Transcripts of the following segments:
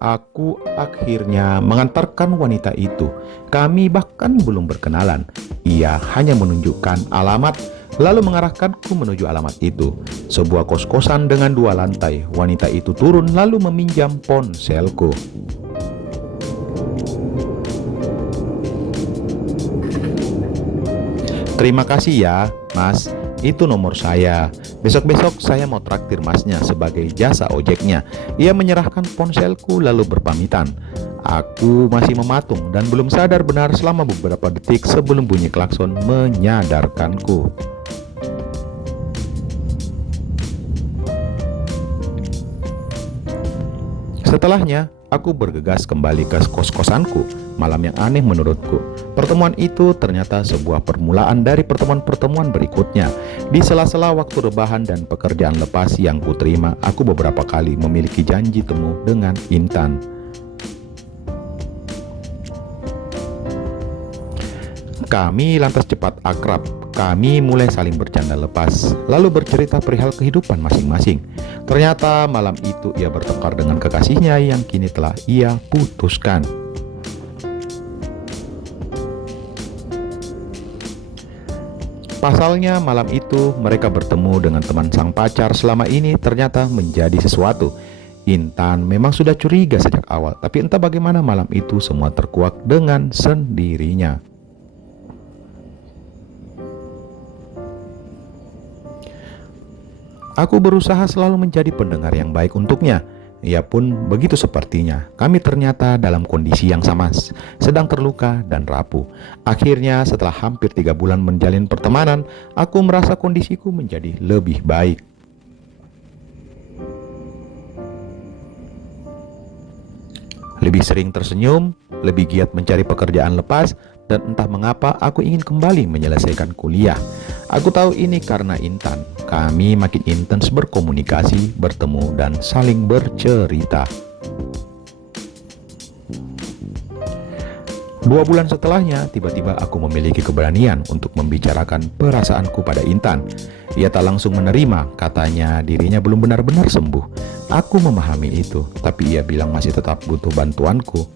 Aku akhirnya mengantarkan wanita itu. Kami bahkan belum berkenalan. Ia hanya menunjukkan alamat, lalu mengarahkanku menuju alamat itu. Sebuah kos-kosan dengan 2 lantai. Wanita itu turun lalu meminjam ponselku. Terima kasih ya, Mas. Itu nomor saya. Besok-besok saya mau traktir Masnya sebagai jasa ojeknya. Ia menyerahkan ponselku lalu berpamitan. Aku masih mematung dan belum sadar benar selama beberapa detik sebelum bunyi klakson menyadarkanku. Setelahnya, aku bergegas kembali ke kos-kosanku. Malam yang aneh menurutku. Pertemuan itu ternyata sebuah permulaan dari pertemuan-pertemuan berikutnya. Di sela-sela waktu rebahan dan pekerjaan lepas yang kuterima, aku beberapa kali memiliki janji temu dengan Intan. Kami lantas cepat akrab. Kami mulai saling bercanda lepas, lalu bercerita perihal kehidupan masing-masing. Ternyata malam itu ia bertengkar dengan kekasihnya yang kini telah ia putuskan. Pasalnya malam itu mereka bertemu dengan teman sang pacar selama ini ternyata menjadi sesuatu. Intan memang sudah curiga sejak awal, tapi entah bagaimana malam itu semua terkuak dengan sendirinya. Aku berusaha selalu menjadi pendengar yang baik untuknya. Ia pun begitu sepertinya. Kami ternyata dalam kondisi yang sama, sedang terluka dan rapuh. Akhirnya setelah hampir 3 bulan menjalin pertemanan, aku merasa kondisiku menjadi lebih baik. Lebih sering tersenyum, lebih giat mencari pekerjaan lepas, dan entah mengapa aku ingin kembali menyelesaikan kuliah. Aku tahu ini karena Intan. Kami makin intens berkomunikasi, bertemu, dan saling bercerita. 2 bulan setelahnya, tiba-tiba aku memiliki keberanian untuk membicarakan perasaanku pada Intan. Ia tak langsung menerima, katanya dirinya belum benar-benar sembuh. Aku memahami itu, tapi ia bilang masih tetap butuh bantuanku.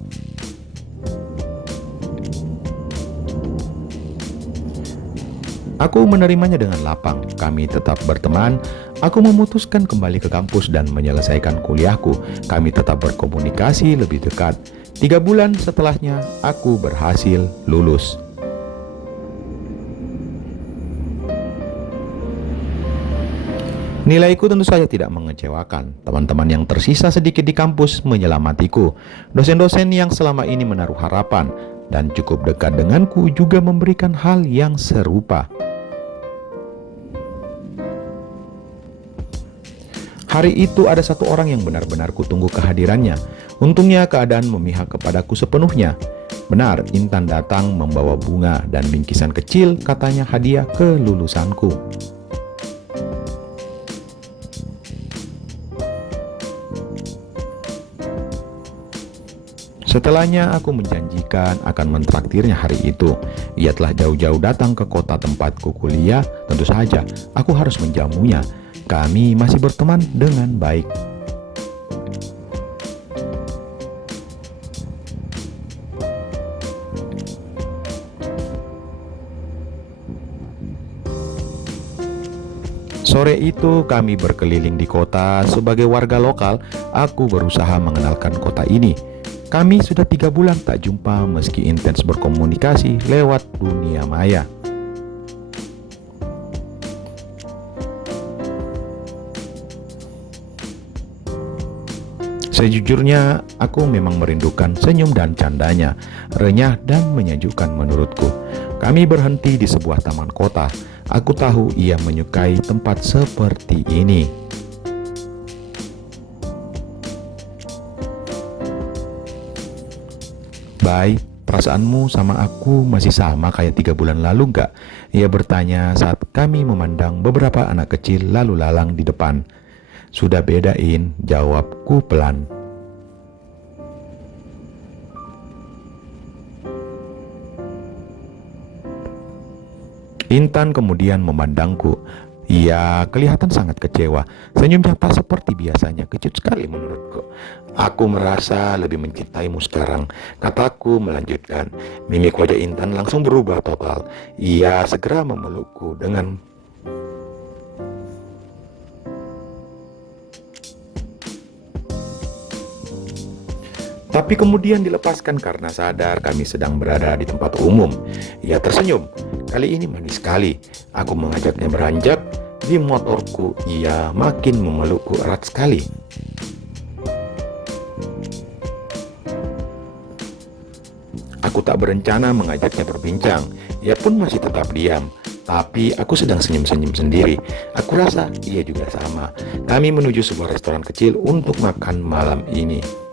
Aku menerimanya dengan lapang. Kami tetap berteman. Aku memutuskan kembali ke kampus dan menyelesaikan kuliahku. Kami tetap berkomunikasi lebih dekat. 3 bulan setelahnya, aku berhasil lulus. Nilaiku tentu saja tidak mengecewakan. Teman-teman yang tersisa sedikit di kampus menyelamatiku. Dosen-dosen yang selama ini menaruh harapan dan cukup dekat denganku juga memberikan hal yang serupa. Hari itu ada satu orang yang benar-benar kutunggu kehadirannya. Untungnya keadaan memihak kepadaku sepenuhnya. Benar, Intan datang membawa bunga dan bingkisan kecil, katanya hadiah kelulusanku. Setelahnya aku menjanjikan akan mentraktirnya hari itu. Ia telah jauh-jauh datang ke kota tempatku kuliah. Tentu saja aku harus menjamunya. Kami masih berteman dengan baik. Sore itu kami berkeliling di kota. Sebagai warga lokal, aku berusaha mengenalkan kota ini. Kami sudah 3 bulan tak jumpa meski intens berkomunikasi lewat dunia maya. Sejujurnya, aku memang merindukan senyum dan candanya, renyah dan menyejukkan menurutku. Kami berhenti di sebuah taman kota. Aku tahu ia menyukai tempat seperti ini. Baik, perasaanmu sama aku masih sama kayak 3 bulan lalu nggak? Ia bertanya saat kami memandang beberapa anak kecil lalu lalang di depan. Sudah bedain, jawabku pelan. Intan kemudian memandangku. Ia kelihatan sangat kecewa. Senyumnya tak seperti biasanya, kecut sekali menurutku. Aku merasa lebih mencintaimu sekarang, kataku melanjutkan. Mimik wajah Intan langsung berubah total. Ia segera memelukku dengan tapi kemudian dilepaskan karena sadar kami sedang berada di tempat umum. Ia tersenyum. Kali ini manis sekali. Aku mengajaknya beranjak di motorku. Ia makin memelukku erat sekali. Aku tak berencana mengajaknya berbincang. Ia pun masih tetap diam. Tapi aku sedang senyum-senyum sendiri. Aku rasa ia juga sama. Kami menuju sebuah restoran kecil untuk makan malam ini.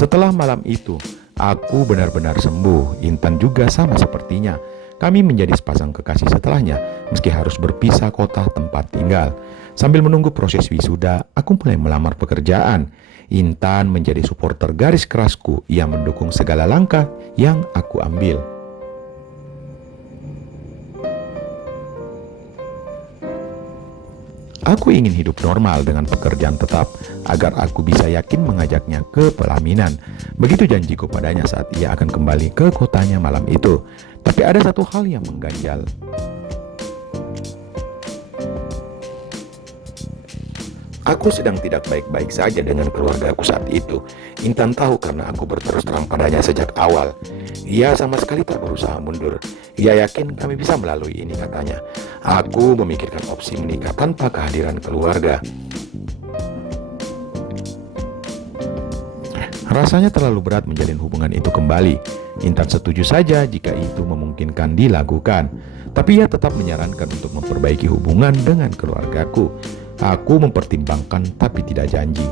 Setelah malam itu, aku benar-benar sembuh. Intan juga sama sepertinya. Kami menjadi sepasang kekasih setelahnya, meski harus berpisah kota tempat tinggal. Sambil menunggu proses wisuda, aku mulai melamar pekerjaan. Intan menjadi supporter garis kerasku. Ia mendukung segala langkah yang aku ambil. Aku ingin hidup normal dengan pekerjaan tetap agar aku bisa yakin mengajaknya ke pelaminan. Begitu janjiku padanya saat ia akan kembali ke kotanya malam itu. Tapi ada satu hal yang mengganjal. Aku sedang tidak baik-baik saja dengan keluargaku saat itu. Intan tahu karena aku berterus terang padanya sejak awal. Ia sama sekali tak berusaha mundur. Ia yakin kami bisa melalui ini, katanya. Aku memikirkan opsi menikah tanpa kehadiran keluarga. Rasanya terlalu berat menjalin hubungan itu kembali. Intan setuju saja jika itu memungkinkan dilakukan. Tapi ia tetap menyarankan untuk memperbaiki hubungan dengan keluargaku. Aku mempertimbangkan tapi tidak janji.